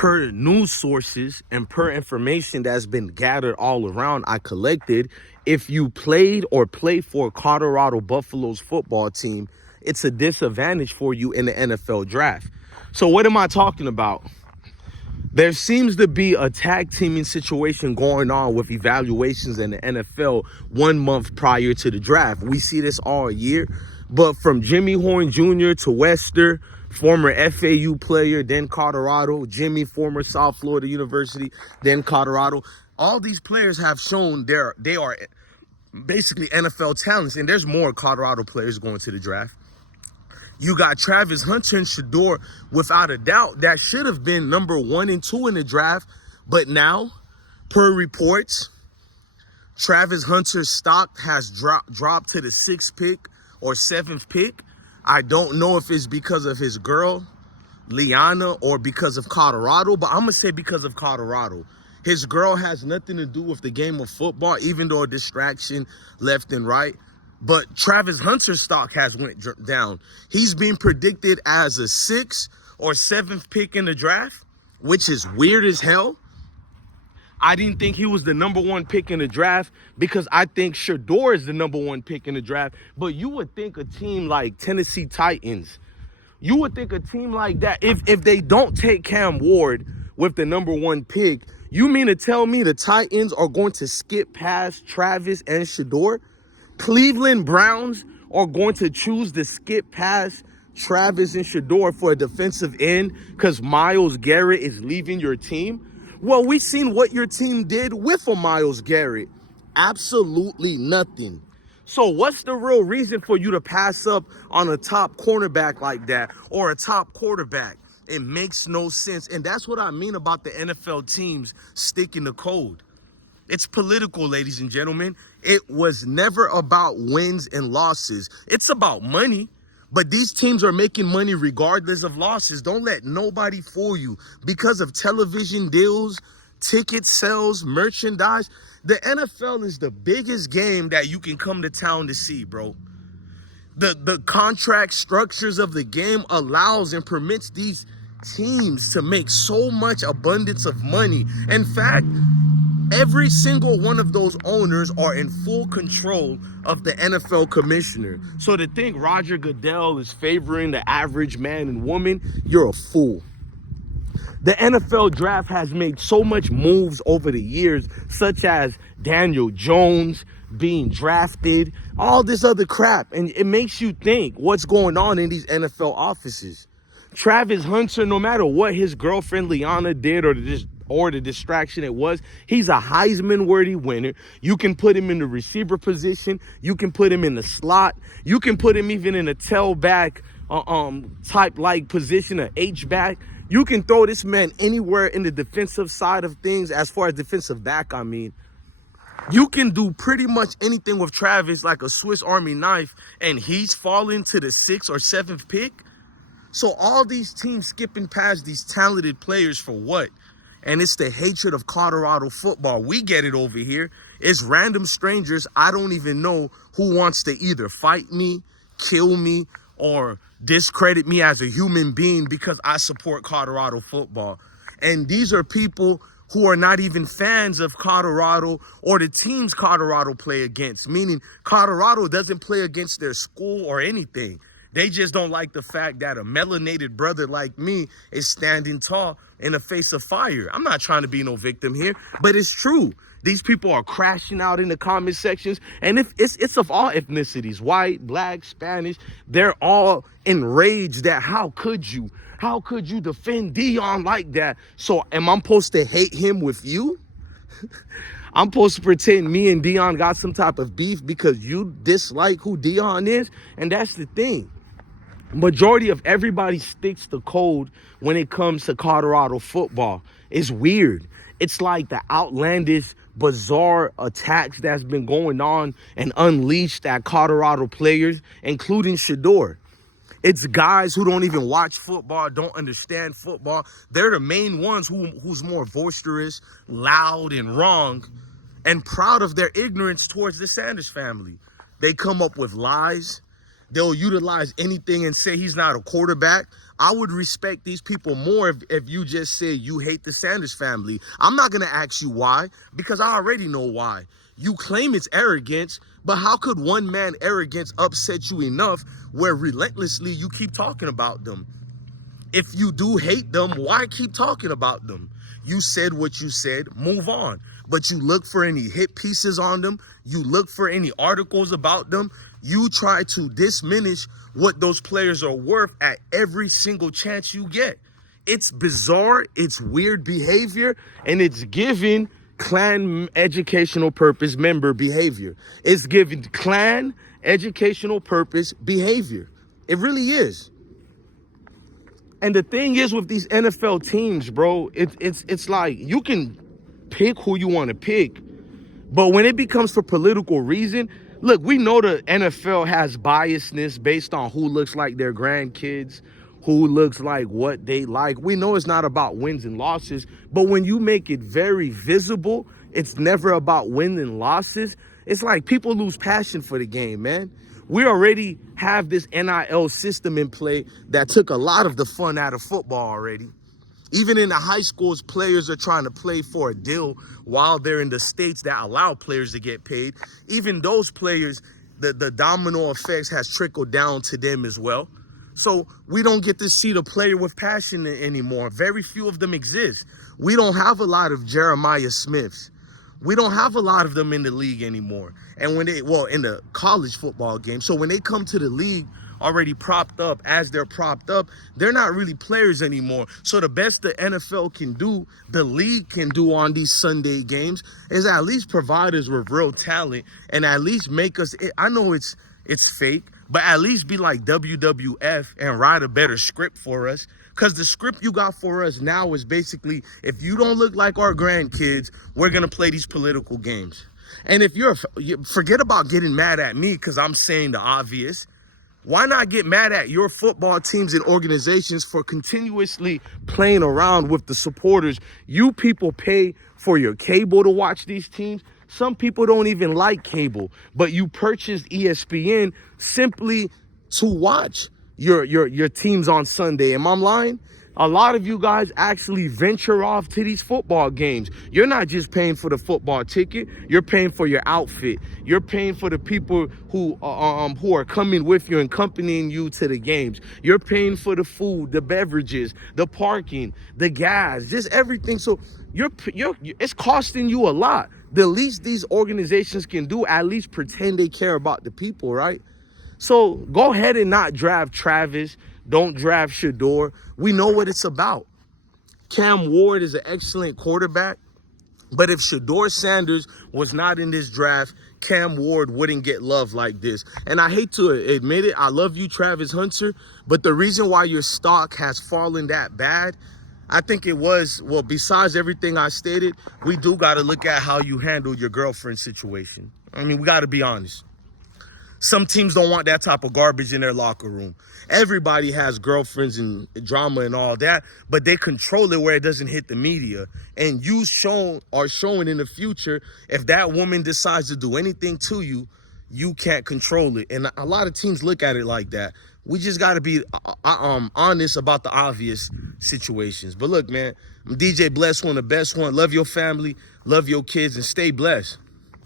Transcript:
per news sources and per information that's been gathered all around, I collected, if you played or play for Colorado Buffaloes football team, it's a disadvantage for you in the NFL draft. So what am I talking about? There seems to be a tag teaming situation going on with evaluations in the NFL 1 month prior to the draft. We see this all year, but from Jimmy Horn Jr. to Wester, former FAU player, then Colorado, Jimmy, former South Florida University, then Colorado. All these players have shown they are basically NFL talents, and there's more Colorado players going to the draft. You got Travis Hunter and Shedeur, without a doubt, that should have been number 1 and 2 in the draft. But now, per reports, Travis Hunter's stock has dropped to the 6th pick or 7th pick. I don't know if it's because of his girl, Liana, or because of Colorado, but I'm going to say because of Colorado. His girl has nothing to do with the game of football, even though a distraction left and right. But Travis Hunter's stock has went down. He's being predicted as a 6th or 7th pick in the draft, which is weird as hell. I didn't think he was the number 1 pick in the draft because I think Shedeur is the number 1 pick in the draft. But you would think a team like Tennessee Titans, you would think a team like that, if they don't take Cam Ward with the number 1 pick, you mean to tell me the Titans are going to skip past Travis and Shedeur? Cleveland Browns are going to choose to skip past Travis and Shedeur for a defensive end because Myles Garrett is leaving your team? Well, we've seen what your team did with a Myles Garrett. Absolutely nothing. So what's the real reason for you to pass up on a top cornerback like that or a top quarterback? It makes no sense. And that's what I mean about the NFL teams sticking to code. It's political, ladies and gentlemen. It was never about wins and losses. It's about money. But these teams are making money regardless of losses. Don't let nobody fool you. Because of television deals, ticket sales, merchandise, the NFL is the biggest game that you can come to town to see, bro. The contract structures of the game allows and permits these teams to make so much abundance of money. In fact, every single one of those owners are in full control of the NFL commissioner. So to think Roger Goodell is favoring the average man and woman, you're a fool. The NFL draft has made so much moves over the years, such as Daniel Jones being drafted, all this other crap. And it makes you think what's going on in these NFL offices. Travis Hunter, no matter what his girlfriend Liana did or the distraction it was, he's a Heisman-worthy winner. You can put him in the receiver position. You can put him in the slot. You can put him even in a tailback type-like position, an H-back. You can throw this man anywhere in the defensive side of things, as far as defensive back, I mean. You can do pretty much anything with Travis like a Swiss Army knife, and he's falling to the 6th or 7th pick. So all these teams skipping past these talented players for what? And it's the hatred of Colorado football. We get it over here. It's random strangers. I don't even know who wants to either fight me, kill me, or discredit me as a human being because I support Colorado football. And these are people who are not even fans of Colorado or the teams Colorado play against, meaning Colorado doesn't play against their school or anything. They just don't like the fact that a melanated brother like me is standing tall in the face of fire. I'm not trying to be no victim here, but it's true. These people are crashing out in the comment sections, and if it's of all ethnicities, white, black, Spanish, they're all enraged that how could you defend Deion like that? So am I supposed to hate him with you? I'm supposed to pretend me and Deion got some type of beef because you dislike who Deion is? And that's the thing. Majority of everybody sticks to code when it comes to Colorado football. It's weird. It's like the outlandish, bizarre attacks that's been going on and unleashed at Colorado players, including Shedeur. It's guys who don't even watch football, don't understand football. They're the main ones who's more boisterous, loud, and wrong, and proud of their ignorance towards the Sanders family. They come up with lies. They'll utilize anything and say he's not a quarterback. I would respect these people more if you just say you hate the Sanders family. I'm not going to ask you why, because I already know why. You claim it's arrogance, but how could one man arrogance upset you enough where relentlessly you keep talking about them? If you do hate them, why keep talking about them? You said what you said, move on. But you look for any hit pieces on them, you look for any articles about them, you try to diminish what those players are worth at every single chance you get. It's bizarre, it's weird behavior, and it's giving clan educational purpose member behavior. It's giving clan educational purpose behavior. It really is. And the thing is with these NFL teams, bro, it's like you can pick who you want to pick, but when it becomes for political reason, look, we know the NFL has biasness based on who looks like their grandkids, who looks like what they like. We know it's not about wins and losses, but when you make it very visible, it's never about wins and losses. It's like people lose passion for the game, man. We already have this NIL system in play that took a lot of the fun out of football already. Even in the high schools, players are trying to play for a deal while they're in the states that allow players to get paid. Even those players, the domino effects has trickled down to them as well. So we don't get to see the player with passion anymore. Very few of them exist. We don't have a lot of Jeremiah Smiths. We don't have a lot of them in the league anymore. And when they, well, in the college football game. So when they come to the league already propped up, as they're propped up, they're not really players anymore. So the best the NFL can do, the league can do on these Sunday games, is at least provide us with real talent and at least make us, I know it's fake, but at least be like WWF and write a better script for us. Because the script you got for us now is basically, if you don't look like our grandkids, we're going to play these political games. And if forget about getting mad at me because I'm saying the obvious. Why not get mad at your football teams and organizations for continuously playing around with the supporters? You people pay for your cable to watch these teams. Some people don't even like cable, but you purchased ESPN simply to watch your teams on Sunday. Am I lying? A lot of you guys actually venture off to these football games. You're not just paying for the football ticket. You're paying for your outfit. You're paying for the people who are coming with you and accompanying you to the games. You're paying for the food, the beverages, the parking, the gas, just everything. So it's costing you a lot. The least these organizations can do, at least pretend they care about the people, right? So go ahead and not draft Travis. Don't draft Shedeur. We know what it's about. Cam Ward is an excellent quarterback. But if Deion Sanders was not in this draft, Cam Ward wouldn't get love like this. And I hate to admit it. I love you, Travis Hunter. But the reason why your stock has fallen that bad, I think it was, well, besides everything I stated, we do got to look at how you handle your girlfriend situation. I mean, we got to be honest. Some teams don't want that type of garbage in their locker room. Everybody has girlfriends and drama and all that, but they control it where it doesn't hit the media. And you are showing in the future, if that woman decides to do anything to you, you can't control it. And a lot of teams look at it like that. We just got to be honest about the obvious situations. But look, man, I'm DJ Bless One, the best one. Love your family, love your kids, and stay blessed.